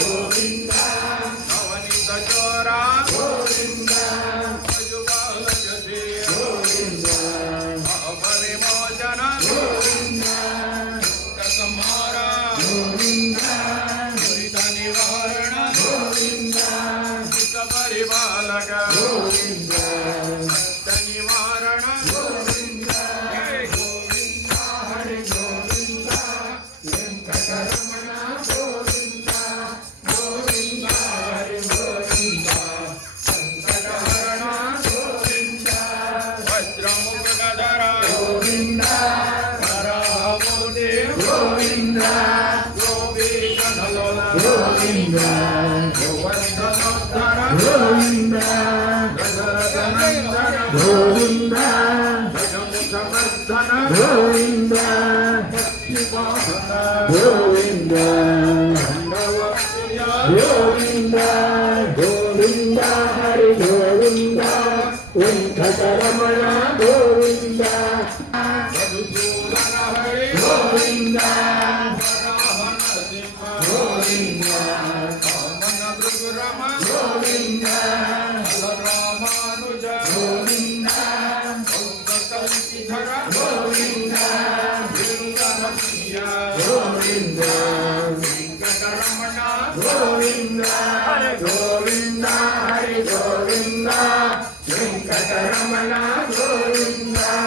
ಗೋವಿಂದ ಅವನಿತ ಚೋರ ಗೋವಿಂದ ಮಜುಬಾಲ ಜತೆ ಗೋವಿಂದ ಅಪರಿಮೋಚನ ಗೋವಿಂದ ಸಂಹಾರ ಗೋವಿಂದ ದುರಿತ ನಿವಾರಣ ಗೋವಿಂದ ಚಿತ್ತ ಪರಿಪಾಲಕ ಗೋವಿಂದ ಸತ್ತ ನಿವಾರಣ ಗೋವಿಂದ ಹರಿ ಗೋವಿಂದ ಹರಿ ಗೋವಿಂದ ವೆಂಕಟರಮಣ ಗೋವಿಂದ ಗೋವಿಂದ ಹರಿ ಗೋವಿಂದ ಸಂಕಟಹರಣ ಗೋವಿಂದ ವಜ್ರಮುಕುಟಧರ ಗೋವಿಂದ ವರಾಹಮೂರ್ತಿ ಗೋವಿಂದ ಗೋಪೀಕನಲೋಲ ಗೋವಿಂದ ಗೋವರ್ಧನೋದ್ಧರ ಗೋವಿಂದ ಗಜರಥನಂದನ ಗೋವಿಂದ ಗಜಮುಖಮರ್ಧನ ಗೋವಿಂದ ಭಕ್ತಿಪಾಸನ ಗೋವಿಂದ ಖಂಡವಪ್ರಿಯ ಗೋವಿಂದ ಗೋವಿಂದ ಹರಿ ಗೋವಿಂದ ವೆಂಕಟರಮಣ ಗೋವಿಂದ ಮಧುಸೂದನ ಹರಿ ಗೋವಿಂದ ವರಾಹನ ಸಿಂಹ ಗೋವಿಂದ ವಾಮನ ಭೃಗುರಮ ಗೋವಿಂದ ಬಲರಾಮಾನುಜ ಗೋವಿಂದ ಕಲ್ಪಿಧರ ಗೋವಿಂದ ಗೋವಿಂದ ವೆಂಕಟರಮಣ ಗೋವಿಂದ